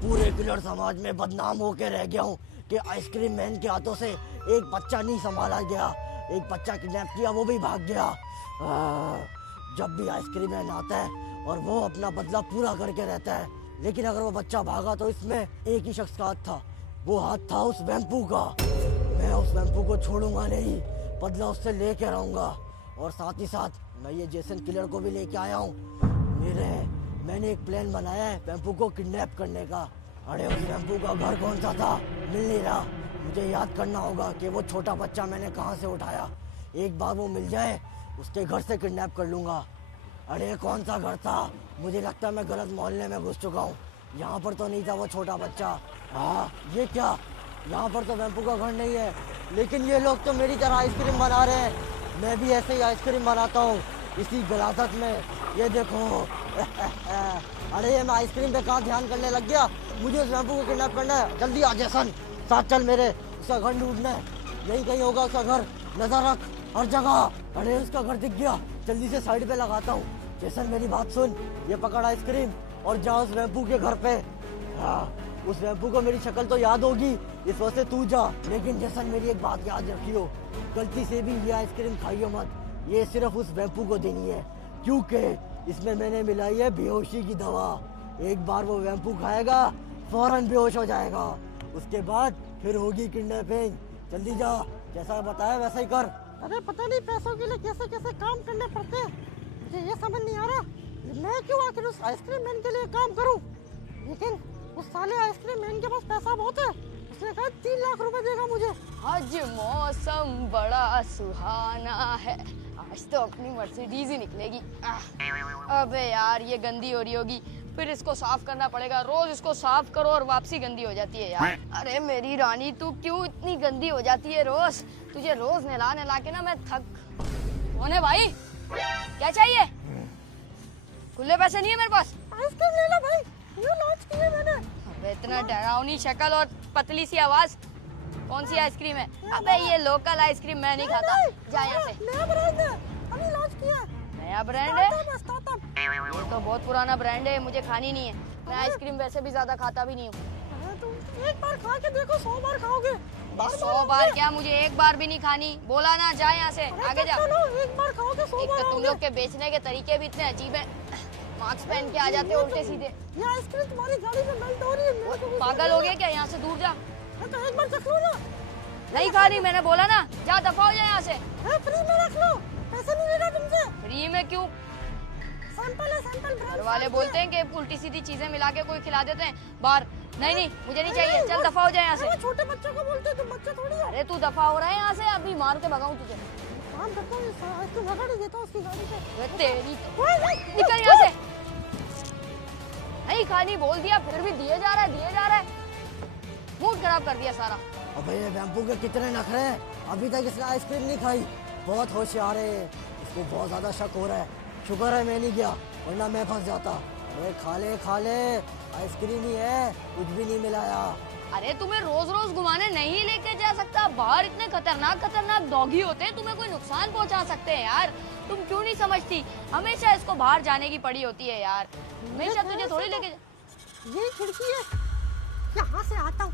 पूरे किलर समाज में बदनाम होके रह गया हूँ कि आइसक्रीम मैन के हाथों से एक बच्चा नहीं संभाला गया, एक बच्चा किडनैप किया, वो भी भाग गया। जब भी आइसक्रीम मैन आता है और वो अपना बदला पूरा करके रहता है, लेकिन अगर वो बच्चा भागा तो इसमें एक ही शख्स का हाथ था, वो हाथ था उस वैम्पू का। मैं उस वैम्पू को छोड़ूंगा नहीं, बदला उससे लेके रहूंगा। और साथ ही साथ मैं ये जेसन किलर को भी लेके आया हूँ। मैंने एक प्लान बनाया है वैम्पू को किडनैप करने का। अरे उस वैम्पू का घर कौन सा था, मिल नहीं रहा। मुझे याद करना होगा कि वो छोटा बच्चा मैंने कहाँ से उठाया। एक बार वो मिल जाए, उसके घर से किडनैप कर लूँगा। अरे कौन सा घर था, मुझे लगता है मैं गलत मोहल्ले में घुस चुका हूँ। यहाँ पर तो नहीं था वो छोटा बच्चा। हाँ ये क्या, यहाँ पर तो वैम्पू का घर नहीं है, लेकिन ये लोग तो मेरी तरह आइसक्रीम बना रहे हैं। मैं भी ऐसे ही आइसक्रीम बनाता हूँ, इसी गलादत में। ये देखो अरे ये मैं आइसक्रीम पे कहाँ ध्यान करने लग गया। मुझे उस वैम्पू को किडनैप करना है। जल्दी आ जेसन, साथ चल मेरे। उसका घर ढूंढना है, यही कहीं होगा उसका घर। नजर रख हर जगह। अरे उसका घर दिख गया, जल्दी से साइड पे लगाता हूँ। जेसन मेरी बात सुन, ये पकड़ आइसक्रीम और जा उस वैम्पू के घर पे। हाँ उस वैम्पू को मेरी शक्ल तो याद होगी, इस वजह से तू जा। लेकिन जेसन मेरी एक बात याद रखियो, गलती से भी ये आइसक्रीम खाइयो मत। ये सिर्फ उस वैम्पू को देनी है, क्योंकि इसमें मैंने मिलाई है बेहोशी की दवा। एक बार वो वैम्पू खाएगा फौरन बेहोश हो जाएगा, उसके बाद फिर होगी किडनैपिंग। जल्दी जा, जैसा बताया वैसा ही कर। अरे पता नहीं पैसों के लिए कैसे कैसे काम करने पड़ते हैं, मुझे ये समझ नहीं आ रहा। मैं क्यों आखिर उस आइसक्रीम मैन के लिए काम करूं? लेकिन उस साले आइसक्रीम मैन के पास पैसा बहुत है, उसने कहा 3 लाख रुपए देगा मुझे। आज मौसम बड़ा सुहाना है, आज तो अपनी मर्सिडीज ही निकलेगी। अबे यार ये गंदी हो रही होगी, फिर इसको साफ करना पड़ेगा। रोज इसको साफ करो और वापसी गंदी हो जाती है यार। अरे मेरी रानी तू क्यों इतनी गंदी हो जाती है रोज? तुझे रोज नहला नहला के ना मैं थक। कौन है भाई, क्या चाहिए? खुले पैसे नहीं है मेरे पास। आइसक्रीम ले लो भाई, न्यू लॉन्च की है मैंने। अबे इतना डरावनी शक्ल और पतली सी आवाज, कौन सी आइसक्रीम है? अबे ये लोकल आइसक्रीम मैं नहीं खाता, जा यहाँ से। नया ब्रांड है, अभी लॉन्च किया है। नया ब्रांड है? स्टार्टअप। ये तो बहुत पुराना ब्रांड है, मुझे खानी नहीं है। मैं आइसक्रीम वैसे भी ज्यादा खाता भी नहीं हूँ। तुम एक बार खा के देखो, 100 बार खाओगे। 100 बार क्या, मुझे एक बार भी नहीं खानी। बोला ना, जा यहाँ से, आगे जा। एक बार खाओगे 100 एक बार। तो तुम लोग के बेचने के तरीके भी इतने अजीब हैं। मास्क पहन के आ जाते हो उल्टे सीधे। ये आइसक्रीम तुम्हारी गाड़ी में मेल्ट हो रही है। पागल हो गया क्या? यहाँ से दूर जा। तो एक बार चख लो ना। नहीं खा रही, मैंने बोला ना, जा दफा हो जा यहाँ से। फ्री में रख लो, पैसे नहीं लेना तुमसे। फ्री में क्यों? सैंपल है, सैंपल। घर वाले बोलते हैं कि उल्टी सीधी चीजें मिला के कोई खिला देते हैं बाहर। नहीं मुझे नहीं चाहिए, चल दफा हो जाए यहाँ से। छोटे बच्चों को बोलते तुम बच्चा थोड़ी हो। अरे तू दफा हो रहा है यहाँ से, अभी मार के भगाऊं तुझे। काम करता हूँ, तू भगा नहीं देता उसकी गाड़ी पे। तेरी निकल यहाँ से। नहीं खानी बोल दिया, फिर भी दिए जा रहा है। मूड खराब कर दिया सारा। अबे ये वैम्पू के कितने नखरे हैं, अभी तक इसने आइसक्रीम नहीं खाई। बहुत होशियार है, इसको बहुत ज्यादा शक हो रहा है। शुक्र है मैं नहीं गया, वरना मैं फंस जाता। अरे खा ले, आइसक्रीम ही है, कुछ भी नहीं मिलाया। अरे तुम्हें रोज रोज घुमाने नहीं लेके जा सकता, बाहर इतने खतरनाक डॉगी होते हैं, तुम्हें कोई नुकसान पहुंचा सकते हैं यार। तुम क्यों नहीं समझती? हमेशा इसको बाहर जाने की पड़ी होती है यार, हमेशा तुझे थोड़ी लेके। ये खिड़की है, यहाँ से आता हूँ।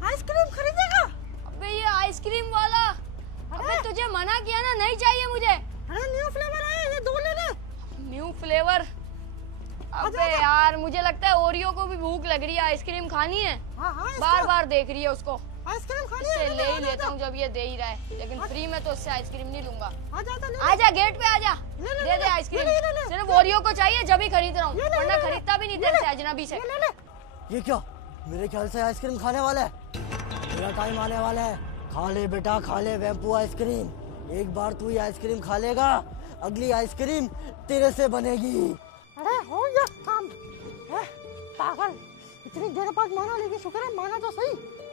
आइसक्रीम खरीदेगा? अबे ये आइसक्रीम वाला, अबे तुझे मना किया ना, नहीं चाहिए मुझे। अरे न्यू फ्लेवर है, ये 2 ले ले। New flavour? अबे यार मुझे लगता है ओरियो को भी भूख लग रही है, आइसक्रीम खानी है। बार देख रही है उसको। आइसक्रीम खानी है, ले ही लेता हूँ जब ये दे ही रहा है, लेकिन फ्री में तो इससे आइसक्रीम नहीं लूंगा। आजा गेट पे आजा, दे दे आइसक्रीम। सिर्फ ओरियो को चाहिए, जब ही खरीद रहा हूँ, वरना खरीदता भी नहीं तेरे से, अजनबी से। ये क्या, मेरे ख्याल से आइसक्रीम खाने वाला है, मेरा टाइम आने वाला है। खा ले बेटा, खा ले वैम्पू आइसक्रीम। एक बार तू ये आइसक्रीम खा लेगा, अगली आइसक्रीम तेरे से बनेगी। अरे हो गया काम। पागल, इतनी देर बाद माना, लेकिन शुक्र है माना तो सही।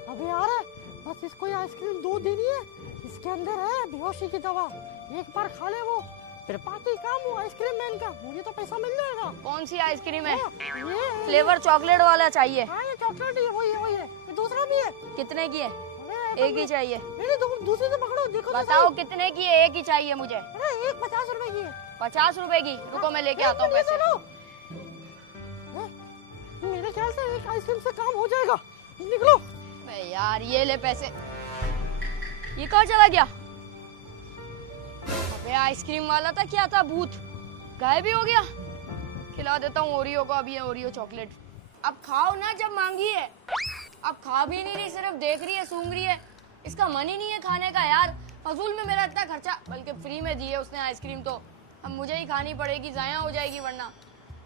अभी आ रहा है, बस इसको ये आइसक्रीम 2 देनी है। इसके अंदर है बेहोशी की दवा, एक बार खा ले वो, फिर बाकी काम वो आइसक्रीम मैन का, मुझे तो पैसा मिल जाएगा। कौन सी आइसक्रीम है? ये फ्लेवर चॉकलेट वाला चाहिए। हाँ ये चॉकलेट ही, वही है। ये दूसरा भी है। कितने की है? एक ही चाहिए। दूसरी से पकड़ो, देखो बताओ कितने की है? एक ही चाहिए मुझे। अरे एक 50 रुपए की है। 50 रुपए की? रुको मैं लेके आता हूँ पैसे। मेरे ख्याल से एक आइसक्रीम से काम हो जाएगा। निकलो। बे यार ये ले पैसे। ये कहाँ चला गया? अबे आइसक्रीम वाला था क्या था भूत? गायब ही हो गया। खिला देता हूँ ओरियो को। अब ये ओरियो चॉकलेट अब खाओ ना, जब मांगी है। अब खा भी नहीं रही, सिर्फ देख रही है, सूंघ रही है। इसका मन ही नहीं है खाने का यार। फजूल में मेरा इतना खर्चा, बल्कि फ्री में दी है उसने आइसक्रीम, तो अब मुझे ही खानी पड़ेगी, जाया हो जाएगी वरना।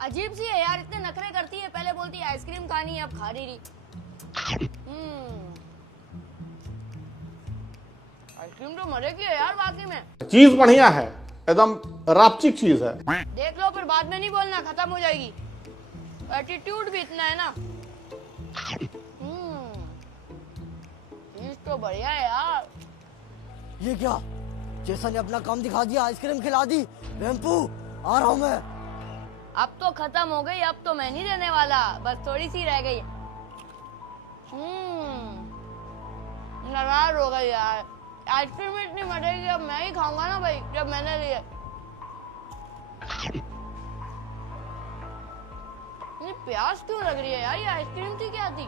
अजीब सी है यार, इतने नखरे करती है। पहले बोलती है आइसक्रीम खानी है, अब खा नहीं रही। आइसक्रीम तो मजे की है यार वाकई में। चीज बढ़िया है, एकदम रापचिक चीज है। देख लो, फिर बाद में नहीं बोलना, खत्म हो जाएगी। एटीट्यूड भी इतना है ना। चीज तो बढ़िया है यार। ये क्या? जेसन ने अपना काम दिखा दिया, आइसक्रीम खिला दी। वेम्पू आ रहा हूँ मैं। अब तो खत्म हो गई, अब तो मैं नहीं देने वाला, बस थोड़ी सी रह गई। नाराज हो गई यार। आइसक्रीम इतनी मजे की, अब मैं ही खाऊंगा ना भाई, जब मैंने लिए। ये प्यास क्यों लग रही है यार? ये आइसक्रीम थी क्या थी?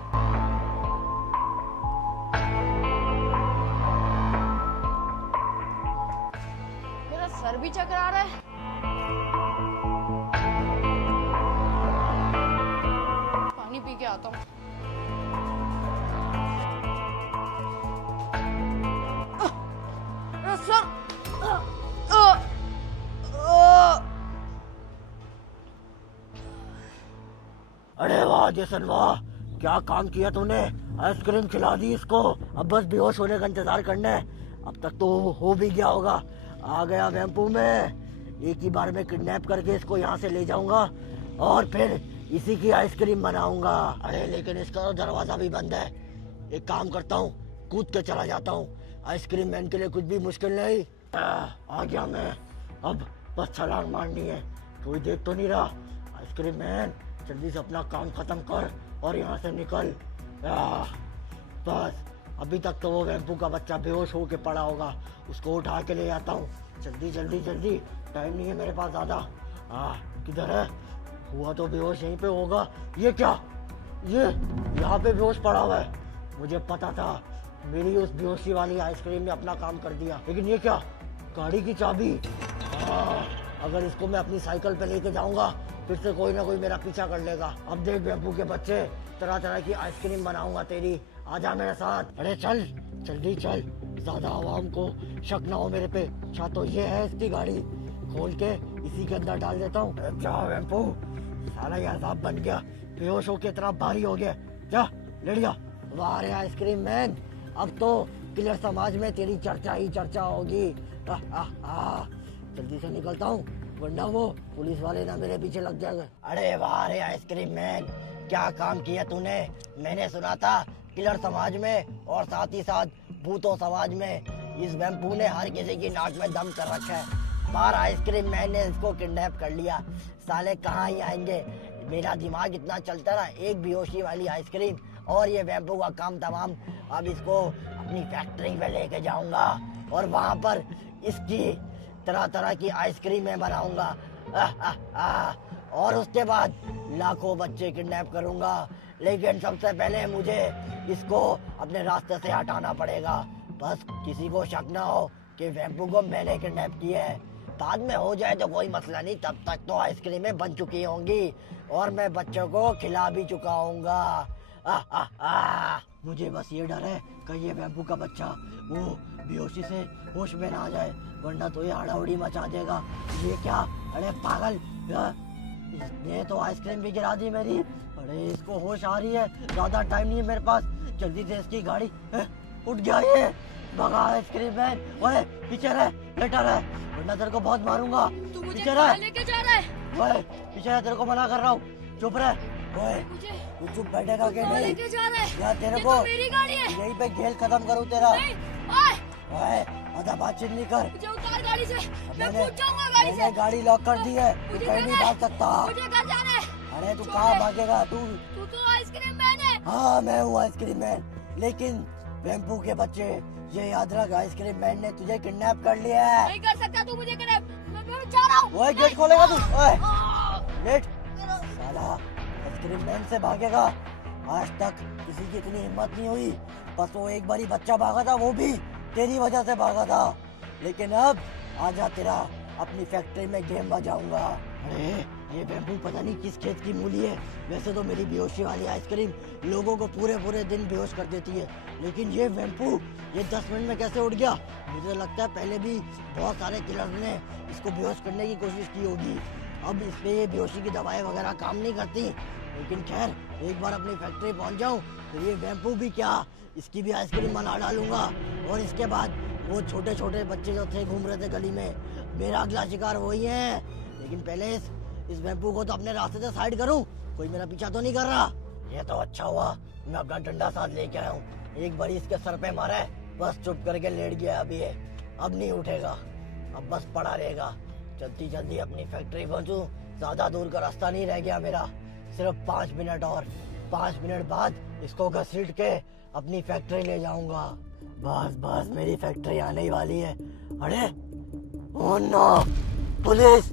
मेरा सर भी चकरा रहा है। पानी पी के आता हूँ। अरे वाह जेसन वाह, क्या काम किया तूने। आइसक्रीम खिला दी इसको, अब बस बेहोश होने का इंतजार करना है। अब तक तो हो भी गया होगा। आ गया वेम्पू में। एक ही बार में किडनैप करके इसको यहाँ से ले जाऊंगा और फिर इसी की आइसक्रीम बनाऊंगा। अरे लेकिन इसका तो दरवाजा भी बंद है। एक काम करता हूँ, कूद के चला जाता हूँ। आइसक्रीम मैन के लिए कुछ भी मुश्किल नहीं। आ गया मैं। अब बस छलांग मारनी है। कोई देख तो नहीं रहा। आइसक्रीम मैन जल्दी से अपना काम खत्म कर और यहाँ से निकल। बस अभी तक तो वो वेम्पू का बच्चा बेहोश होके पड़ा होगा, उसको उठा के ले आता हूँ। जल्दी जल्दी जल्दी, टाइम नहीं है मेरे पास ज़्यादा। किधर है? हुआ तो बेहोश यहीं पे होगा। ये क्या? ये यहाँ पे बेहोश पड़ा हुआ है। मुझे पता था, मेरी उस बेहोशी वाली आइसक्रीम ने अपना काम कर दिया। लेकिन ये क्या? गाड़ी की चाबी। अगर इसको मैं अपनी साइकिल पे लेके जाऊंगा फिर से कोई ना कोई मेरा पीछा कर लेगा। अब देख वेम्पू के बच्चे, तरह तरह की आइसक्रीम बनाऊंगा तेरी। आजा मेरे साथ। अरे चल जल्दी चल, ज्यादा आवाम को शक ना हो मेरे पे। अच्छा तो ये है इसकी गाड़ी, खोल के इसी के अंदर डाल देता हूँ। जा वेम्पू, सारा ये अजाब बन गया। बेहोश होके इतना भारी हो गया। जा लेट जा। वाह रे आइसक्रीम मैन, अब तो किलर समाज में तेरी चर्चा ही चर्चा होगी। जल्दी से निकलता हूँ वरना वो पुलिस वाले ना मेरे पीछे लग जाएंगे। अरे वाह रे आइसक्रीम मैन, क्या काम किया तूने। मैंने सुना था किलर समाज में और साथ ही साथ भूतों समाज में इस वेम्पू ने हर किसी की नाक में दम कर रखा है। बार आइसक्रीम मैन ने इसको किडनैप कर लिया। साले कहाँ ही आएंगे। मेरा दिमाग इतना चलता रहा, एक बेहोशी वाली आइसक्रीम और ये वेम्पू का काम तमाम। अब इसको अपनी फैक्ट्री में लेके जाऊंगा और वहां पर इसकी तरह तरह की आइसक्रीम मैं बनाऊंगा। और उसके बाद लाखों बच्चे किडनैप करूंगा। लेकिन सबसे पहले मुझे इसको अपने रास्ते से हटाना पड़ेगा। बस किसी को शक ना हो कि वेम्पू को मैंने किडनैप किया है। बाद में हो जाए तो कोई मसला नहीं, तब तक तो आइसक्रीमें बन चुकी होंगी और मैं बच्चों को खिला भी चुका हूँगा। मुझे बस ये डर है कहीं ये वेम्पू का बच्चा वो बेहोशी से होश में ना आ जाए, वरना तो ये हड़ाउड़ी मचा देगा। ये क्या? अरे पागल, इसने तो आइसक्रीम भी गिरा दी मेरी। अरे इसको होश आ रही है, ज्यादा टाइम नहीं है मेरे पास। जल्दी से इसकी गाड़ी उठ गया ये। भगा आइसक्रीम मैन। ओए पीछे रह, लेटा रह, वरना तेरे को बहुत मारूंगा। तू मुझे पीछे कहाँ रह। लेके जा रहा है? ओए पीछे रह, तेरे को मना कर रहा हूँ। चुप रह। ओए तू चुप बैठेगा कि कहाँ नहीं? लेके जा रहा है? या तेरे ये को तो मेरी गाड़ी है। यहीं पे खेल खत्म करूँ तेरा। नहीं, ओए, ओए आधा बातचीत नहीं कर। मुझे उतार गाड़ी से। मैं मैंने कूद जाऊंगा गाड़ी मैंने से। गाड़ी लॉक कर दी है, तू मुझे कहीं नहीं जाना है। भाग सकता। मुझे घर जाना है। अरे तू छोड़ कहाँ दे। भागेगा तू? तू तो आइसक्रीम मैन है। हाँ मैं हूँ आइसक्रीम मैन, लेकिन वेम्पू के बच्चे ये याद रख, आइसक्रीम मैन ने तुझे किडनैप कर लिया है। नहीं कर सकता तू मुझे किडनैप। मैं जा रहा हूँ। ओए गेट खोलेगा तू? ओए लेट। साला आइसक्रीम मैन से भागेगा? आज तक किसी की इतनी हिम्मत नहीं हुई। बस वो एक बारी बच्चा भागा था, वो भी तेरी वजह से भागा था। लेकिन अब आजा, तेरा अपनी फैक्ट्री में गेम बजाऊंगा। अरे ये बैम्बू पता नहीं किस खेत की मूली है। वैसे तो मेरी बेहोशी वाली आइसक्रीम लोगों को पूरे पूरे दिन बेहोश कर देती है, लेकिन ये बैम्बू ये 10 मिनट में कैसे उठ गया? मुझे लगता है पहले भी बहुत सारे किलर्स ने इसको बेहोश करने की कोशिश की होगी। अब इस पे ये बेहोशी की दवाएं वगैरह काम नहीं करती। लेकिन खैर, एक बार अपनी फैक्ट्री पहुंच जाऊं तो ये बैम्बू भी क्या, इसकी भी आइसक्रीम बना डालूंगा। और इसके बाद वो छोटे छोटे बच्चे जो थे घूम रहे थे गली में, मेरा अगला शिकार वही है। लेकिन पहले इस बैम्बू को तो अपने रास्ते से साइड करूं, कोई मेरा पीछा तो नहीं कर रहा। ये तो अच्छा हुआ मैं अपना डंडा साथ लेके आया हूँ। एक बारी इसके सर पे मारा है, बस चुप करके लेट गया अभी है, अब नहीं उठेगा, अब बस पड़ा रहेगा। जल्दी जल्दी अपनी फैक्ट्री पहुंचूं, ज्यादा दूर का रास्ता नहीं रह गया मेरा, सिर्फ 5 मिनट और। 5 मिनट बाद इसको घसीट के अपनी फैक्ट्री ले जाऊंगा। बस बस मेरी फैक्ट्री आने ही वाली है। अरे ओह नो, पुलिस!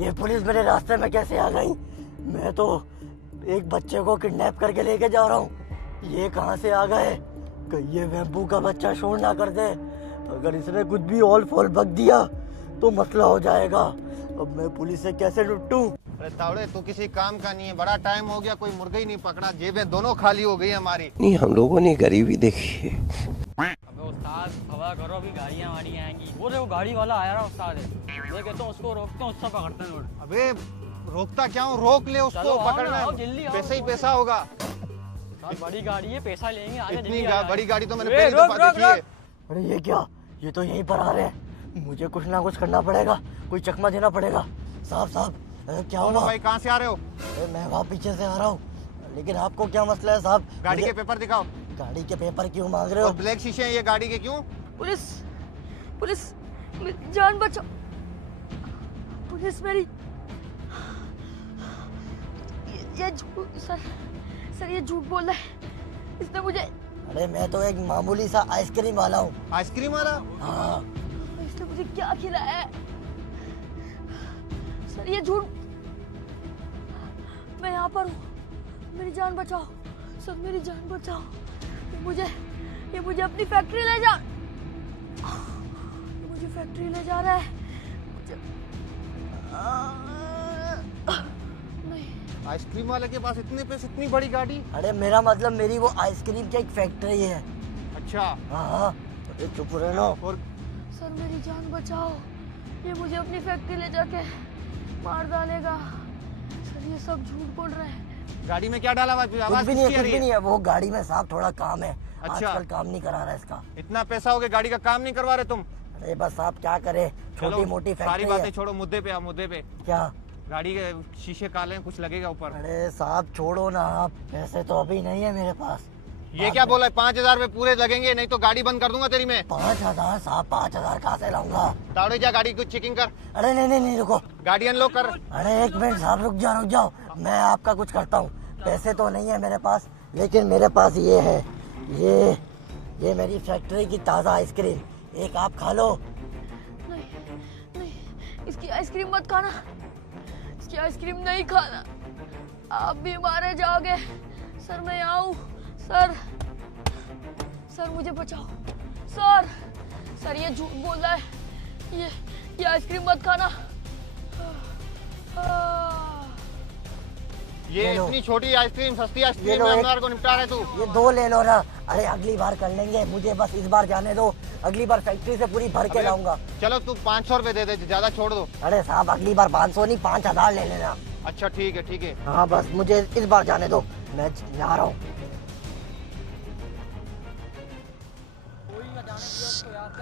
ये पुलिस मेरे रास्ते में कैसे आ गई? मैं तो एक बच्चे को किडनैप करके लेके जा रहा हूँ, ये कहाँ से आ गए? कहीं ये बैम्बू का बच्चा शोर ना कर दे। अगर इसने कुछ भी ऑल फॉल बक दिया तो मसला हो जाएगा। अब मैं पुलिस से कैसे निपटूं? अरे तावड़े, तू किसी काम का नहीं है, बड़ा टाइम हो गया, कोई मुर्गा ही नहीं पकड़ा, जेबें दोनों खाली हो गई हमारी। नहीं, हम लोगों ने गरीबी देखी है। अबे उस्ताद, हवा करो, अभी गाड़ियाँ वाड़ी आएंगी। वो देखो गाड़ी वाला आया रहा उस्ताद है, मैं कहता हूँ उसको रोकते हैं, उससे पकड़ते हैं। अबे रोकता क्या हूँ, रोक ले उसको, चलो, आओ पकड़ना ना, आओ, है, जल्दी आओ। पैसा ही पैसा होगा। उस्ताद, बड़ी गाड़ी है, पैसा लेंगे आगे। इतनी जल्दी आ बड़ी गाड़ी तो मैंने ए, पहली रोक, दफा रोक, देखी है। रोक। अरे ये क्या, ये तो यहीं पर आ रहे हैं। मुझे कुछ ना कुछ करना पड़ेगा, कोई चकमा देना पड़ेगा। साहब साहब, क्या दोनों हुआ? भाई कहाँ से आ रहे हो? मैं वहाँ पीछे से आ रहा हूँ, लेकिन आपको क्या मसला है साहब? गाड़ी के मुझे- पेपर दिखाओ। गाड़ी के पेपर क्यों मांग रहे और हो? ब्लैक शीशे हैं ये गाड़ी के, क्यों? पुलिस, पुलिस, मेरी जान बचाओ, पुलिस मेरी। ये झूठ सर ये झूठ बोल रहा है, इसने मुझे, अरे मैं तो एक मामूली सा आइसक्रीम वाला हूँ। आइसक्रीम वाला? हाँ, इसने मुझे क्या खिलाया है? सर ये झूठ, मैं यहाँ पर हूँ, मेरी जान बचाओ सर, मेरी जान बचाओ। ये मुझे अपनी फैक्ट्री ले जा, ये मुझे फैक्ट्री ले जा रहा है। नहीं, आइसक्रीम वाले के पास इतने पैसे, इतनी बड़ी गाड़ी? अरे मेरा मतलब मेरी वो आइसक्रीम की एक फैक्ट्री है। अच्छा, हाँ, अरे चुप रहना। और सर मेरी जान बचाओ, ये मुझे अपनी फैक्ट्री ले जाके मार डालेगा। सर ये सब झूठ बोल रहे हैं। गाड़ी में क्या डाला? कुछ आवाज भी नहीं है, किसकी आ कुछ रही भी है? नहीं है। वो गाड़ी में साहब थोड़ा काम है, अच्छा। आजकल काम नहीं करा रहा है इसका। इतना पैसा हो गया, गाड़ी का काम नहीं करवा रहे तुम? अरे बस साहब क्या करे, छोटी चलो, मोटी सारी फैक्ट्री बातें है। छोड़ो, मुद्दे पे आओ, मुद्दे पे। क्या? गाड़ी के शीशे काले हैं, कुछ लगेगा ऊपर। अरे साहब छोड़ो ना आप, पैसे तो अभी नहीं है मेरे पास। ये क्या बोला है? 5,000 रुपए पूरे लगेंगे, नहीं तो गाड़ी बंद कर दूंगा तेरी मैं। 5,000 साहब? 5,000 कहाँ से लाऊंगा? तावड़े जा, गाड़ी की चेकिंग कर, अरे नहीं नहीं नहीं, रुको। गाड़ी अनलॉक कर। अरे एक मिनट साहब, रुक जाओ, मैं आपका कुछ करता हूँ। पैसे तो नहीं है मेरे पास, लेकिन मेरे पास ये है, ये मेरी फैक्ट्री की ताज़ा आइसक्रीम, एक आप खा लो। नहीं नहीं, इसकी आइसक्रीम मत खाना, इसकी आइसक्रीम नहीं खाना, आप भी मारे जाओगे। सर मैं यहाँ हूँ, सर मुझे बचाओ सर ये झूठ बोल रहा है, ये आइसक्रीम मत खाना। ये ले लो। इतनी छोटी आइसक्रीम, सस्ती ये आइसक्रीम लो में एक- अंगार को निपटा रहे तू। ये 2 ले लो ना। अरे अगली बार कर लेंगे, मुझे बस इस बार जाने दो, अगली बार फैक्ट्री से पूरी भर के अबे, लाऊंगा। चलो तू 500 रुपए दे दे, ज्यादा छोड़ दो। अरे साहब अगली बार 500 नहीं, 5,000 ले लेना। अच्छा ठीक है, ठीक है। हाँ बस मुझे इस बार जाने दो, मैं जा रहा हूँ।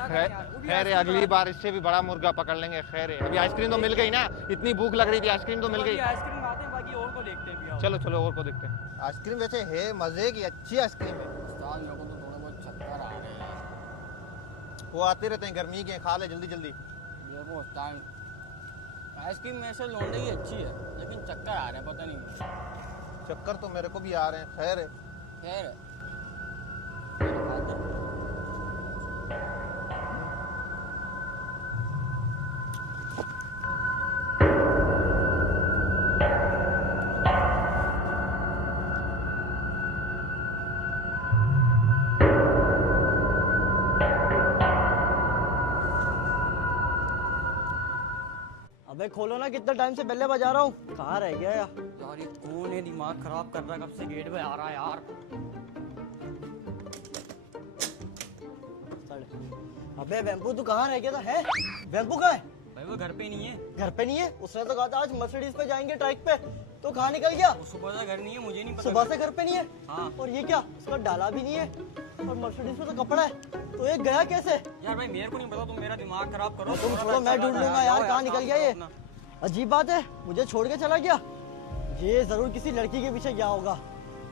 खैर है, अगली बार इससे भी बड़ा मुर्गा पकड़ लेंगे। खैर है, अभी आइसक्रीम तो मिल गई ना, इतनी भूख लग रही थी, आइसक्रीम तो मिल गई। आइसक्रीम खाते हैं, बाकी और को देखते हैं भी आओ। चलो चलो और को देखते हैं। आइसक्रीम वैसे है मजे की, अच्छी आइसक्रीम है। उस्ताद मेरे को तो थोड़ा बहुत चक्कर आ रहे हैं। वो आते रहते हैं, गर्मी के, खा ले जल्दी जल्दी। देखो उस्ताद, आइसक्रीम में से लौंडे की अच्छी है, लेकिन चक्कर आ रहे हैं, पता नहीं। चक्कर तो मेरे को भी आ रहे हैं। खैर है, खैर है। भाई खोलो ना, कितना टाइम से बेल्ले बजा रहा हूँ, कहाँ रह गया यार? यार ये कौन है, दिमाग खराब कर रहा है, कब से गेट पे आ रहा है यार। अबे वेम्पू तू कहाँ रह गया था? है वेम्पू कहाँ है? भाई वो घर पे नहीं है। घर पे नहीं है? उसने तो कहा था आज मर्सिडीज पे जाएंगे ट्रैक पे, तो कहाँ निकल गया? वो सुबह से घर नहीं है, मुझे नहीं पता। सुबह से घर पे नहीं है? हाँ। और ये क्या, उसका डाला भी नहीं है और मर्सिडीज पे तो कपड़ा है, तो ये गया कैसे? यार भाई मेरे को नहीं पता, तुम मेरा दिमाग खराब करो। तुम छोड़ो, मैं ढूंढ लूंगा यार, कहाँ निकल गया ये? अजीब बात है, मुझे छोड़ के चला गया। ये जरूर किसी लड़की के पीछे गया होगा,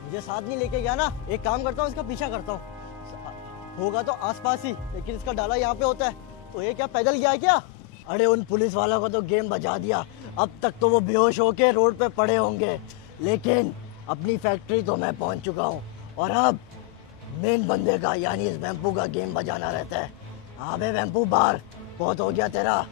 मुझे साथ नहीं लेके गया ना। एक काम करता हूँ, इसका पीछा करता हूँ, होगा तो आसपास ही, लेकिन इसका डाला यहाँ पे होता है, तो ये क्या पैदल गया है क्या? अरे उन पुलिस वालों को तो गेम बजा दिया, अब तक तो वो बेहोश होके रोड पे पड़े होंगे, लेकिन अपनी फैक्ट्री तो मैं पहुंच चुका हूँ और अब मेन बंदे का यानी इस वेम्पू का गेम बजाना रहता है। हाँ बे वेम्पू, बाहर बहुत हो गया तेरा,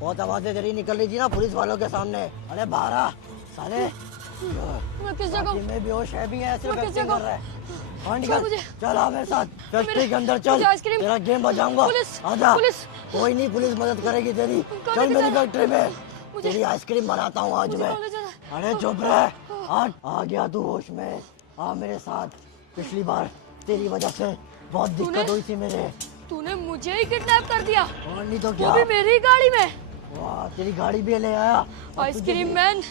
बहुत आवाजें तेरी निकल रही थी ना पुलिस वालों के सामने। अरे बाहर आ साले, मैं किस जगह हूँ? में बेहोश है भी है, ऐसे मैं किस एक्टिंग जगह? कर रहा है। हाँ, छोड़ निकल, मुझे। चल आ मेरे साथ फैक्ट्री के अंदर चल, मुझे आइसक्रीम- तेरा गेम बजाऊंगा। पुलिस, आजा, पुलिस। कोई नहीं, पुलिस मदद करेगी तेरी, कहाँ चल लेके मेरी जा रहा? फैक्ट्री में, मुझे- तेरी आइसक्रीम बनाता हूँ आज मुझे मैं। कहाँ ले जा रहा अरे चुप रह, आ गया तू होश में, आ मेरे साथ। पिछली बार तेरी वजह से बहुत दिक्कत तूने- हुई थी मेरे, तूने मुझे ही किडनैप कर दिया, और नहीं तो वो क्या। भी मेरी गाड़ी में। वाह, तेरी गाड़ी भी ले आया। अब आइसक्रीम तुझे- मैन,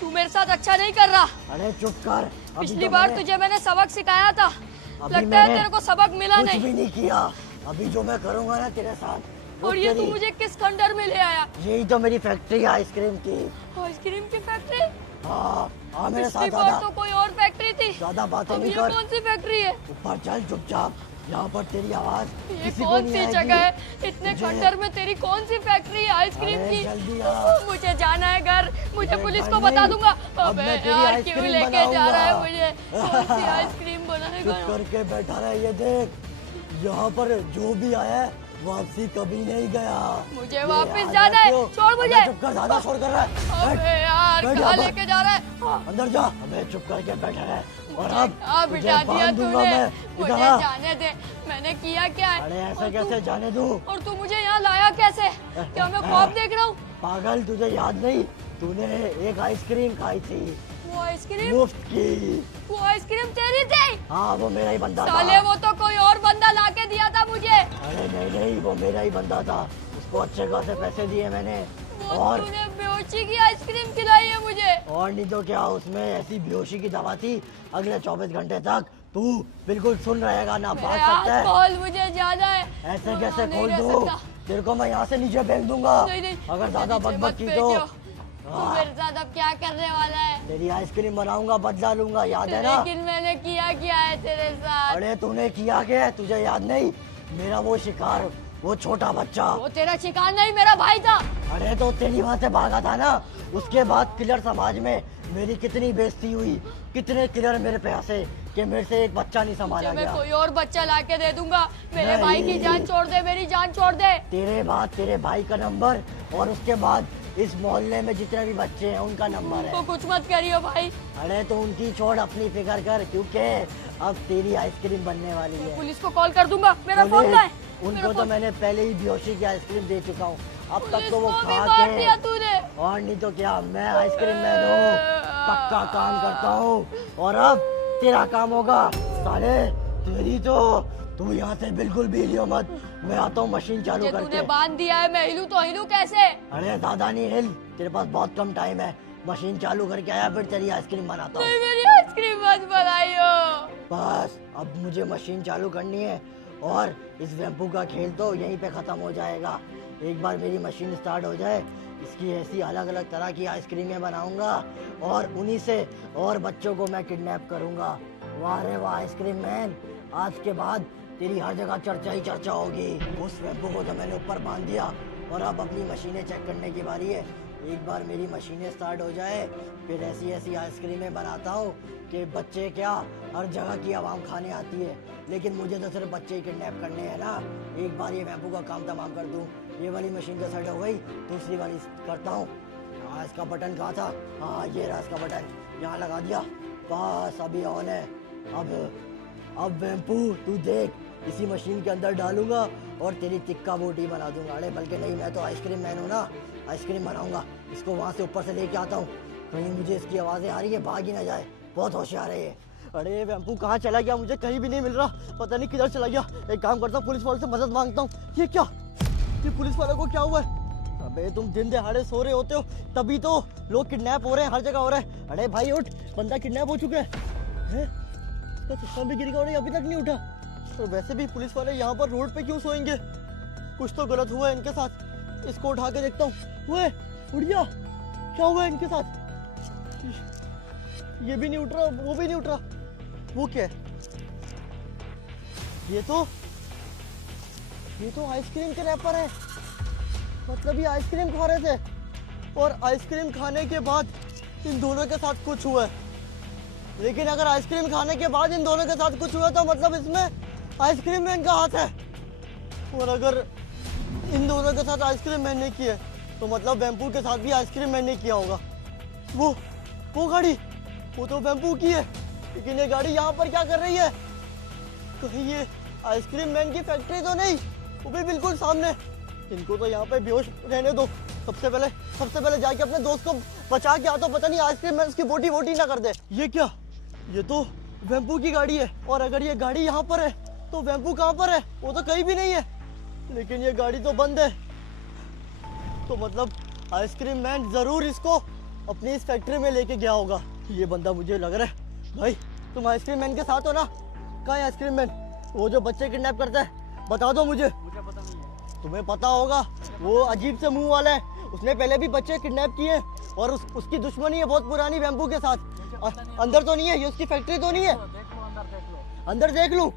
तू मेरे साथ अच्छा नहीं कर रहा। अरे चुप कर, अभी पिछली तो बार मैंने तुझे मैंने सबक सिखाया था, अभी लगता है मैंने तेरे को सबक मिला कुछ नहीं। भी नहीं किया, अभी जो मैं करूंगा ना तेरे साथ, वो और ये तू तेरी- मुझे किस खंडर में ले आया? यही तो मेरी फैक्ट्री है आइसक्रीम की। आइसक्रीम की फैक्ट्री? हाँ आ मेरे पिछली साथ, बार आजा, तो कोई और फैक्ट्री थी, ज्यादा बातें अब नहीं ये कर, कौन सी फैक्ट्री है? ऊपर चल चुपचाप, यहाँ पर तेरी आवाज ये किसी को कौन नहीं सी आएगी। जगह है? इतने मुझे- खंडर में तेरी कौन सी फैक्ट्री है आइसक्रीम अरे की? जल्दी आ। मुझे जाना है घर, मुझे अरे पुलिस घर को बता नहीं, दूंगा। अब अबे मैं तेरी यार क्यों आइसक्रीम लेके जा रहा है बनाऊंगा। मुझे? कौन सी आइसक्रीम बनाएगा? चुप करके बैठा रहा, ये देख, यहाँ पर जो भी आया है वापसी कभी नहीं गया। मुझे ये वापस आजा जाना है, क्यों? छोड़ मुझे। अबे चुप कर, ज्यादा शोर कर रहा है। बैठ, अबे यार बैठ कहाँ यहाँ पर। लेके जा रहा है? हाँ, अंदर जा, अबे चुप करके बैठा रहे, और अब अब तुझे बिठा दिया बांध दूंगा तूने, मैं। मुझे इधर आ। जाने दे, मैंने किया क्या है? अरे ऐसे और कैसे जाने दूं? और तू मुझे यहाँ लाया कैसे? क्या मैं ख्वाब देख रहा हूँ? पागल, तुझे याद नहीं, तूने एक आइसक्रीम खाई थी वो आइसक्रीम, मुफ्त की। वो आइसक्रीम तेरी थी? हाँ वो मेरा ही बंदा साले था। वो तो कोई और बंदा लाके दिया था मुझे। अरे नहीं नहीं, वो मेरा ही बंदा था, उसको अच्छे खासे पैसे दिए मैंने, वो और तूने बेहोशी की आइसक्रीम खिलाई है मुझे। और नहीं तो क्या, उसमें ऐसी बेहोशी की दवा थी, अगले 24 घंटे तक तू बिल्कुल सुन रहेगा ना, भाग मेरे सकता हाथ है। खोल, मुझे जाना है। ऐसे मैं कैसे नहीं खोल रह दूं? सकता। तेरे को मैं यहाँ से नीचे फेंक दूंगा, नहीं नहीं, अगर मुझे ज्यादा नीचे बकबक मत की फेंकियो। तो। तू मेरे साथ अब क्या करने वाला है? तेरी आइसक्रीम बनाऊंगा, बदला लूंगा, याद है ना? लेकिन मैंने किया क्या है तेरे साथ? अरे तूने किया क्या है, तुझे याद नहीं? मेरा वो शिकार, वो छोटा बच्चा, वो तेरा शिकार नहीं, मेरा भाई था। अरे तो तेरी वहां से भागा था ना, उसके बाद किलर समाज में मेरी कितनी बेइज्जती हुई, कितने किलर मेरे पे हंसे कि मेरे से एक बच्चा नहीं संभाला तुझे मैं गया। कोई और बच्चा लाके दे दूंगा। मेरे नहीं। भाई की जान छोड़ दे, मेरी जान छोड़ दे। तेरे बाद तेरे भाई का नंबर, और उसके बाद इस मोहल्ले में जितने भी बच्चे हैं उनका नंबर तो है। कुछ मत करियो भाई, अरे तो उनकी छोड़, अपनी फिक्र कर, क्योंकि अब तेरी आइसक्रीम बनने वाली है। पुलिस को कॉल कर दूंगा। मेरा फोन पुलिस, कहाँ है? उनको मेरा तो फोन- मैंने पहले ही बेहोशी की आइसक्रीम दे चुका हूँ, अब तक पुलिस तो वो को भी खा मार के, दिया तूने। और नहीं तो क्या, मैं आइसक्रीम मैन हूँ, पक्का काम करता हूँ, और अब तेरा काम होगा साले, तेरी तो, तू यहाँ से बिल्कुल भी हिलियो मत, मैं आता हूँ मशीन चालू ये तूने करके। बांध दिया है, मैं हिलूं तो हिलूं कैसे? अरे दादा नहीं हिल, तेरे पास बहुत कम टाइम है, मशीन चालू करके आया, फिर तेरी आइसक्रीम बनाता हूँ। नहीं, मेरी आइसक्रीम मत बनाइयो। बस अब मुझे मशीन चालू करनी है, और इस वेम्पू का खेल तो यहीं पे ख़त्म हो जाएगा। एक बार मेरी मशीन स्टार्ट हो जाए, इसकी ऐसी अलग अलग तरह की आइसक्रीमें बनाऊंगा, और उन्हीं से और बच्चों को मैं किडनैप करूंगा। वाह रे वाह आइसक्रीम मैन, आज के बाद तेरी हर जगह चर्चा ही चर्चा होगी। उस वेम्पू को तो मैंने ऊपर बांध दिया, और अब अपनी मशीनें चेक करने की बारी है। एक बार मेरी मशीनें स्टार्ट हो जाए, फिर ऐसी ऐसी आइसक्रीमें बनाता हूँ कि बच्चे क्या, हर जगह की आवाम खाने आती है, लेकिन मुझे तो सिर्फ बच्चे ही किडनैप करने हैं ना। एक बार ये वेम्पू का काम तमाम कर दूँ। ये वाली मशीन तो सेट हो गई, दूसरी वाली करता हूँ। हाँ इसका बटन कहाँ था? हाँ ये रहा इसका बटन, यहाँ लगा दिया, बस अभी ऑन है। अब अब वेम्पू तू देख, इसी मशीन के अंदर डालूंगा और तेरी टिक्का बोटी बना दूंगा। अरे बल्कि नहीं, मैं तो आइसक्रीम मैन हूँ ना, आइसक्रीम बनाऊंगा। इसको वहाँ से ऊपर से लेके आता हूँ, कहीं मुझे इसकी आवाज़ें आ रही है, भाग ही ना जाए, बहुत होशियार है ये। अरे वेम्पू कहाँ चला गया, मुझे कहीं भी नहीं मिल रहा, पता नहीं किधर चला गया। एक काम करता हूँ, पुलिस वाले से मदद मांगता हूँ। ये क्या, ये पुलिस वाले को क्या हुआ है? अबे तुम दिन दहाड़े सो रहे होते हो, तभी तो लोग किडनैप हो रहे हैं, हर जगह हो रहा है। अरे भाई उठ, बंदा किडनैप हो चुका है। इसका चश्मा भी गिर गया और ये अभी तक नहीं उठा। और वैसे भी पुलिस वाले यहाँ पर रोड पे क्यों सोएंगे, कुछ तो गलत हुआ है इनके साथ। इसको उठा के देखता हूँ। वो उठ गया, क्या हुआ है इनके साथ? ये भी नहीं उठ रहा, वो भी नहीं उठ रहा। वो क्या है? ये तो आइसक्रीम के रैपर है, मतलब ये आइसक्रीम खा रहे थे और आइसक्रीम खाने के बाद इन दोनों के साथ कुछ हुआ है। लेकिन अगर आइसक्रीम खाने के बाद इन दोनों के साथ कुछ हुआ तो मतलब इसमें आइसक्रीम मैन का हाथ है। और अगर इन दोनों के साथ आइसक्रीम मैन ने किया तो मतलब वेम्पू के साथ भी आइसक्रीम मैन ने किया होगा। वो गाड़ी, वो तो वेम्पू की है, लेकिन ये गाड़ी यहाँ पर क्या कर रही है? कहीं ये आइसक्रीम मैन की फैक्ट्री तो नहीं? वो भी बिल्कुल सामने। इनको तो यहाँ पे बेहोश रहने दो। सबसे पहले जाके अपने दोस्त को बचा के आ, तो पता नहीं आइसक्रीम मैन उसकी बोटी ना कर दे। ये क्या, ये तो वेम्पू की गाड़ी है। और अगर ये गाड़ी यहाँ पर है तो वेम्पू कहाँ पर है? वो तो कहीं भी नहीं है। लेकिन ये गाड़ी तो बंद है, तो मतलब आइसक्रीम मैन जरूर इसको अपनी इस फैक्ट्री में लेके गया होगा। ये बंदा मुझे लग रहा है। भाई तुम आइसक्रीम मैन के साथ हो ना? कहाँ है आइसक्रीम मैन? वो जो बच्चे किडनैप करता है, बता दो मुझे। पता नहीं है। तुम्हें पता होगा, वो अजीब से मुंह वाला है, उसने पहले भी बच्चे किडनैप किए और उसकी दुश्मनी है बहुत पुरानी वेम्पू के साथ। अंदर तो नहीं है, ये उसकी फैक्ट्री तो नहीं है? अंदर देख लूं?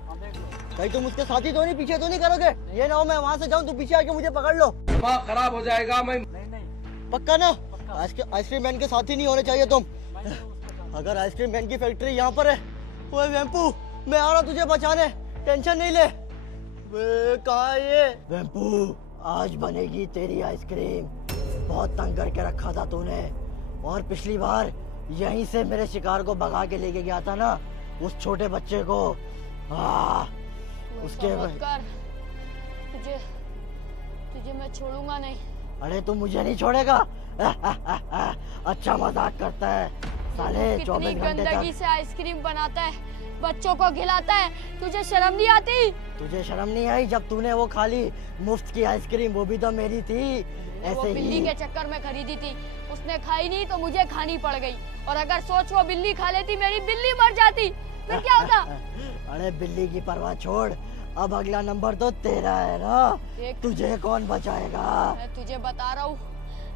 भाई तुम उसके साथी तो नहीं, पीछे तो नहीं करोगे? ये ना हो मैं वहाँ से जाऊँ, तुम पीछे आके मुझे पकड़ लो। दिमाग खराब हो जाएगा। मैं नहीं पक्का ना? आइसक्रीम मैन के साथी नहीं होने चाहिए तुम। अगर आइसक्रीम मैन की फैक्ट्री यहाँ पर है, ओए वेम्पू मैं आ रहा तुझे बचाने, टेंशन नहीं ले। कहाँ है ये? वेम्पू आज बनेगी तेरी आइसक्रीम, बहुत तंग करके रखा था तूने। और पिछली बार यहीं से मेरे शिकार को भगा के लेके गया था ना, उस छोटे बच्चे को। उसके तुझे मैं छोड़ूंगा नहीं। अरे तू मुझे नहीं छोड़ेगा? अच्छा मजाक करता है साले। 24 कितनी घंटे गंदगी तक से आइसक्रीम बनाता है, बच्चों को खिलाता है, तुझे शर्म नहीं आती? तुझे शर्म नहीं आई जब तूने वो खा ली मुफ्त की आइसक्रीम? वो भी तो मेरी थी। वो ऐसे बिल्ली ही के चक्कर में खरीदी थी, उसने खाई नहीं तो मुझे खानी पड़ गई। और अगर सोच वो बिल्ली खा लेती, मेरी बिल्ली मर जाती, फिर क्या होता? अरे बिल्ली की परवाह छोड़, अब अगला नंबर तो तेरा है ना। तुझे कौन बचाएगा? मैं तुझे बता रहा हूँ,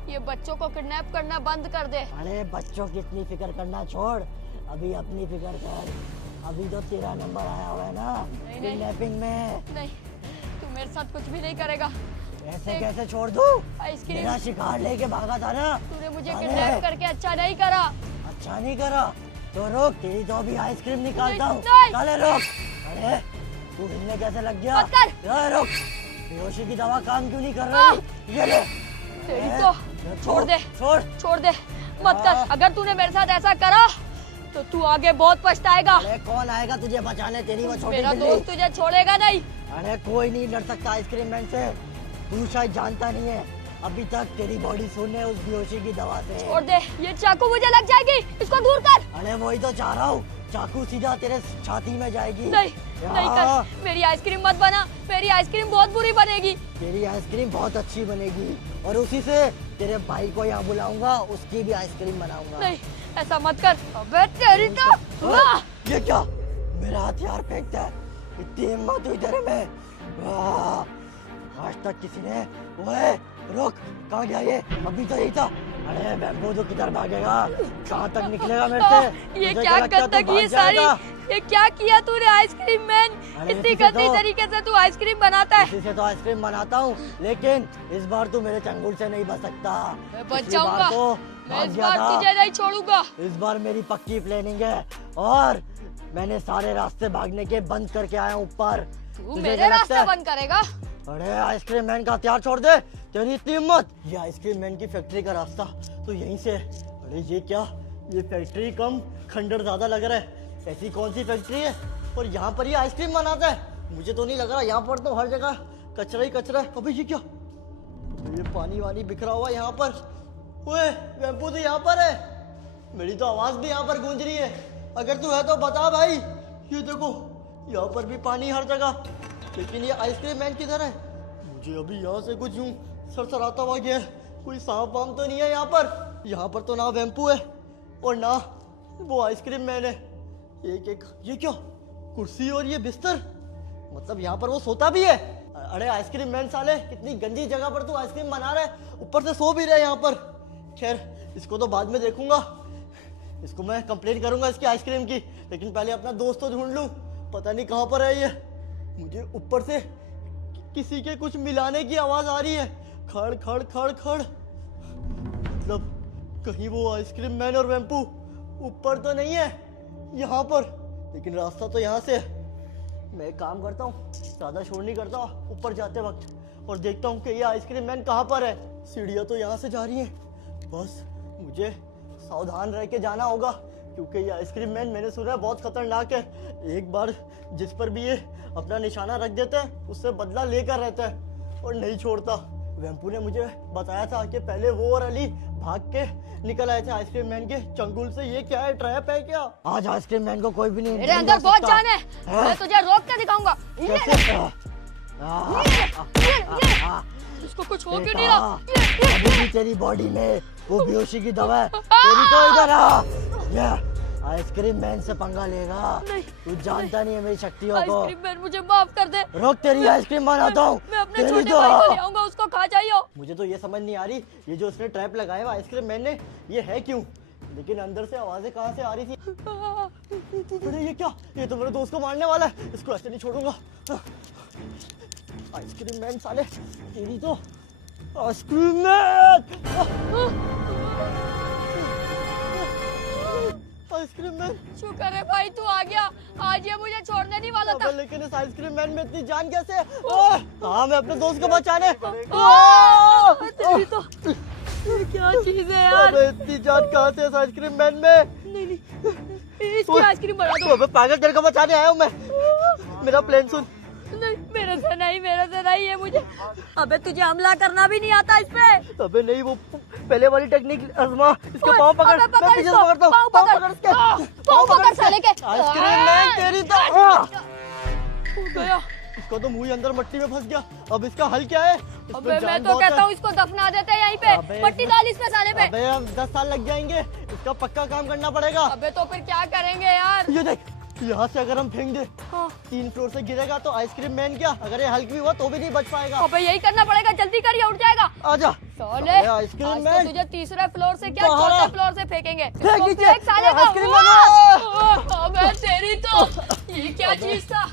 ये बच्चों को किडनैप करना बंद कर दे। अरे बच्चों की इतनी फिक्र करना छोड़, अभी अपनी फिक्र कर। अभी तो तेरा नंबर आया हुआ है ना किडनैपिंग में। नहीं, तू मेरे साथ कुछ भी नहीं करेगा। ऐसे कैसे छोड़ दूं? आइसक्रीम मेरा शिकार लेके भागा था ना तूने मुझे अरे, किडनैप करके अच्छा नहीं करा। अच्छा नहीं करा तो रोक, तेरी तो अभी आइसक्रीम निकालता हूँ। नहीं। चले रोक। अरे तू हिलने कैसे लग गया? मत कर। अरे रोक, बेहोशी की दवा काम क्यों नहीं कर रही? ये ले। तेरी तो छोड़ दे, छोड़ दे, मत कर। अगर तूने मेरे साथ ऐसा करा तो तू आगे बहुत पछताएगा। अरे कौन आएगा तुझे बचाने? तेरी वो छोटी मेरा बिल्ली। दोस्त तुझे छोड़ेगा नहीं। अरे कोई नहीं लड़ सकता आइसक्रीम मैन से, तू शायद जानता नहीं है, अभी तक तेरी बॉडी सुन है उस बेहोशी की दवा से। छोड़ दे, ये चाकू मुझे लग जाएगी, इसको दूर कर। अरे वही तो चाह रहा हूँ, चाकू सीधा तेरे छाती में जाएगी। नहीं, नहीं कर, मेरी आइसक्रीम मत बना, मेरी आइसक्रीम बहुत बुरी बनेगी। तेरी आइसक्रीम बहुत अच्छी बनेगी और उसी से तेरे भाई को यहाँ बुलाऊंगा, उसकी भी आइसक्रीम बनाऊंगा। नहीं, ऐसा मत कर। अबे तेरी तो ये क्या, मेरा हथियार फेंकता है? इतनी हिम्मत हुई तेरे में? आज तक किसी ने। ओए रुक, कहाँ गया ये? अभी तो यही था। अरे बैम्बू तो किधर भागेगा, कहाँ तक निकलेगा मेरे से? ये मुझे क्या लगता है तू गंदगी भाग है सारी, जाएगा। ये क्या किया तूने आइसक्रीम मैन? अरे इतनी इसी से गंदी तो- तरीके से तू आइसक्रीम बनाता है। इसी से तो आइसक्रीम बनाता हूँ, लेकिन इस बार तू मेरे चंगुल से नहीं बच सकता। मैं बच पिछली जाऊंगा, बार तो मैं भाग इस गया बार था। तुझे नहीं छोड़ूंगा। इस बार मेरी पक्की प्लानिंग है और मैंने सारे रास्ते भागने के बंद करके आया हूँ ऊपर। तू तुझे मेरे क्या लगता रास्ते है? बंद करेगा? अरे आइसक्रीम मैन का हथियार छोड़ दे, तेरी इतनी हिम्मत? ये आइसक्रीम मैन की फैक्ट्री का रास्ता तो यहीं से है। अरे ये क्या, ये फैक्ट्री कम खंडर ज्यादा लग रहा है। ऐसी कौन सी फैक्ट्री है और यहाँ पर ये आइसक्रीम बनाता है। मुझे तो नहीं लग रहा, यहाँ पर तो हर जगह कचरा ही कचरा है। अबे ये क्या, ये पानी वानी बिखरा हुआ यहाँ पर। ओए वेम्पू तो यहाँ पर है, मेरी तो आवाज भी यहाँ पर गूंज रही है। अगर तू है तो बता भाई। ये देखो यहाँ पर भी पानी हर जगह, लेकिन ये आइसक्रीम मैन किधर है? मुझे अभी यहाँ से कुछ यूं सरसराता हुआ गया है। कोई सांप वाम तो नहीं है यहाँ पर? यहाँ पर तो ना वेम्पू है और ना वो आइसक्रीम मैन है। एक ये क्या, कुर्सी और ये बिस्तर, मतलब यहाँ पर वो सोता भी है। अरे आइसक्रीम मैन साले, कितनी गंदी जगह पर तू आइसक्रीम बना रहा है, ऊपर से सो भी रहे यहाँ पर। खैर इसको तो बाद में देखूंगा, इसको मैं कंप्लेन करूंगा इसकी आइसक्रीम की, लेकिन पहले अपना दोस्त तो ढूंढ लूं। पता नहीं कहाँ पर है ये। मुझे ऊपर से किसी के कुछ मिलाने की आवाज आ रही है, खड़ खड़ खड़ खड़। मतलब कहीं वो आइसक्रीम मैन और वेम्पू ऊपर तो नहीं है यहाँ पर, लेकिन रास्ता तो यहाँ से है। मैं एक काम करता हूँ, ज़्यादा शोर नहीं करता ऊपर जाते वक्त, और देखता हूँ कि ये आइसक्रीम मैन कहाँ पर है। सीढ़ियाँ तो यहाँ से जा रही हैं, बस मुझे सावधान रह के जाना होगा, क्योंकि ये आइसक्रीम मैन मैंने सुना है बहुत खतरनाक है। एक बार जिस पर भी ये अपना निशाना रख देता है उससे बदला लेकर रहता है और नहीं छोड़ता। वेम्पू ने मुझे बताया था कि पहले वो और अली भाग के निकल आए थे आइसक्रीम मैन के चंगुल से। ये क्या है, ट्रैप है क्या? आज आइसक्रीम मैन को कोई भी नहीं मेरे अंदर बहुत जान है, मैं तुझे रोक के दिखाऊंगा। इसको कुछ हो क्यों नहीं रहा? अभी भी तेरी बॉडी में वो बेहोशी की दवा है, तेरी तो इधर आ। ये आइसक्रीम मैन से पंगा लेगा, तू जानता नहीं है मेरी शक्तियों को। आइसक्रीम मैन मुझे माफ कर दे। रोक, तेरी आइसक्रीम बनाता हूँ। मैं अपने छोटे भाई को ले आऊंगा, उसको खा जाइयो। मुझे तो ये समझ नहीं आ रही, ये जो उसने ट्रैप लगाया हुआ आइसक्रीम मैन ने, ये है क्यों? लेकिन अंदर से आवाजें कहाँ से आ रही थी? अरे ये क्या, ये तो मेरे दोस्त को मारने वाला है, इसको ऐसे नहीं छोड़ूंगा। आइसक्रीम मैन साले, तेरी तो आइसक्रीम मैन। आइसक्रीम मैन, शुक्र है भाई तू आ गया, आज ये मुझे छोड़ने नहीं वाला था। लेकिन इस आइसक्रीम मैन में इतनी जान कैसे? हाँ, मैं अपने दोस्त को बचाने। तेरी तो क्या चीज है यार? इतनी जान कहाँ से इस आइसक्रीम मैन में? नहीं, इसकी आइसक्रीम बना दो। अबे पागल, तेरे को बचाने आया हूँ मैं। मेरा प्लान सुन। नहीं, मेरे से नहीं है मुझे। अबे तुझे हमला करना भी नहीं आता इस पे? अबे नहीं, वो पहले वाली टेक्निक आजमा। इसके पाँव पकड़, मैं पीछे से पकड़ता हूँ। पाँव पकड़ इसके, पाँव पकड़ साले के। आइसक्रीम मैन तेरी तो गया। इसको तो मुंह अंदर मट्टी में फंस गया, अब इसका हल क्या है? अबे मैं तो कहता हूँ इसको दफना देते हैं यहीं पे, पट्टी डाल इस पे साले पे। अबे अब 10 साल लग जाएंगे, इसका पक्का काम करना पड़ेगा। अबे तो फिर क्या करेंगे यार? ये देख, यहाँ से अगर हम फेंक दे 3 फ्लोर से गिरेगा तो आइसक्रीम मैन क्या, अगर ये हल्क भी हुआ तो भी नहीं बच पाएगा। अबे यही करना पड़ेगा, जल्दी कर, ये उठ जाएगा। आजा साले, आइसक्रीम आज मैन, तो तुझे तीसरे फ्लोर से क्या बाहर आ। चौथे फ्लोर से फेंकेंगे। फेंक इसको नीचे, फेंक साले को। Ice cream man. अबे तेरी तो ये क्या चीज था?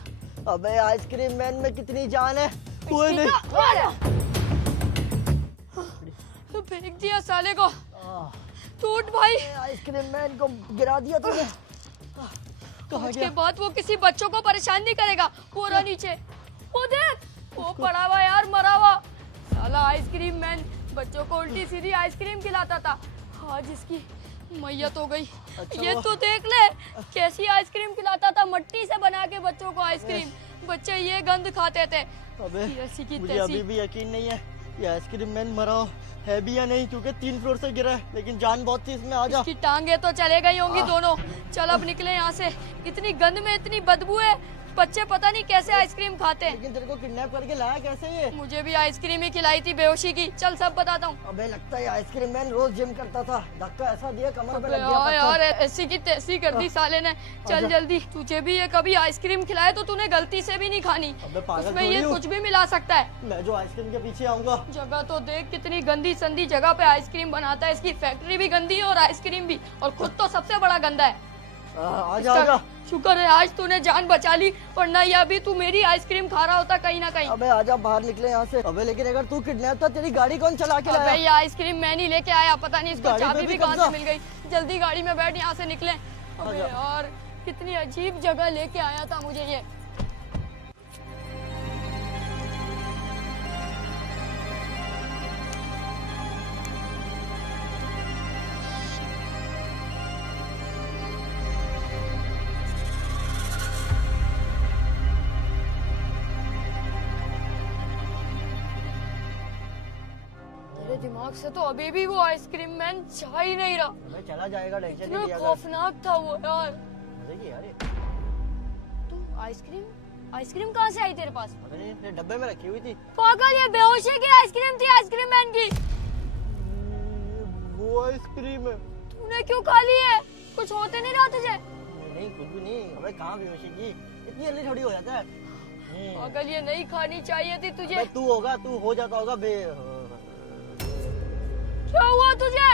अबे आइसक्रीम मैन में कितनी जान है। कोई नहीं, तो फेंक दिया साले को। टूट भाई। आइसक्रीम मैन को गिरा दिया तूने। कहाँ उसके गया? बाद वो किसी बच्चों को परेशान नहीं करेगा। पूरा नीचे वो देख, वो पड़ा हुआ यार, मरा हुआ साला आइसक्रीम मैन बच्चों को उल्टी सीधी आइसक्रीम खिलाता था। आज इसकी मैयत हो गई। अच्छा ये तो देख ले कैसी आइसक्रीम खिलाता था, मट्टी से बना के बच्चों को आइसक्रीम। बच्चे ये गंद खाते थे। अबे ऐसी की मुझे तैसी। अभी भी यकीन नहीं है ये आइसक्रीम मैन मरा है भी या नहीं, क्योंकि 3 फ्लोर से गिरा है, लेकिन जान बहुत थी इसमें। आजा। इसकी टांगे तो चले गई होंगी दोनों। चल अब निकले यहाँ से, इतनी गंद में इतनी बदबू है, बच्चे पता नहीं कैसे आइसक्रीम खाते हैं। लेकिन तेरे को किडनैप करके लाया कैसे ये? मुझे भी आइसक्रीम ही खिलाई थी बेहोशी की। चल सब बताता हूँ। अबे लगता है आइसक्रीम मैन रोज जिम करता था, धक्का ऐसा दिया कमर पे लग यार गया यार पत्थर। ऐसी की तैसी कर दी साले ने। चल आजा। जल्दी, तुझे भी ये कभी आइसक्रीम खिलाए तो तूने गलती से भी नहीं खानी। अबे पागल उसमें थोड़ी ये हूँ। कुछ भी मिला सकता है। मैं जो आइसक्रीम के पीछे आऊंगा। जगह तो देख, कितनी गंदी संदी जगह पे आइसक्रीम बनाता है। इसकी फैक्ट्री भी गंदी है और आइसक्रीम भी, और खुद तो सबसे बड़ा गंदा है। आजा आजा। शुक्र है आज तूने जान बचा ली, वरना ये अभी तू मेरी आइसक्रीम खा रहा होता कहीं ना कहीं। अबे आजा, बाहर निकले यहाँ से। अबे लेकिन अगर तू किडनैप था, तेरी गाड़ी कौन चला के अबे लाया? ये आइसक्रीम मैं नहीं लेके आया, पता नहीं इसको गाड़ी पे चाबी भी भी कहाँ से कब्जा। मिल गई। जल्दी गाड़ी में बैठ, यहाँ से निकले। अबे आजा। यार कितनी अजीब जगह लेके आया था मुझे ये। दिमाग से तो अभी भी वो आइसक्रीम मैन जा ही नहीं रहा। अबे चला जाएगा, टेंशन इतना नहीं लिया कर। खौफनाक था वो यार। मजे की यार ये। तुम आइसक्रीम कहाँ से आई तेरे पास? पता नहीं, ये डब्बे में रखी हुई थी। पागल, ये बेहोशी की आइसक्रीम थी आइसक्रीम मैन की। वो आइसक्रीम है। तूने क्यों खा ली है? कुछ होते नहीं रहा तुझे? नहीं कुछ भी नहीं। अबे कहाँ बेहोशी की, इतनी जल्दी थोड़ी हो जाता है। पागल, ये नहीं खानी चाहिए थी तुझे। अबे तू हो जाता होगा बे। क्या हुआ तुझे?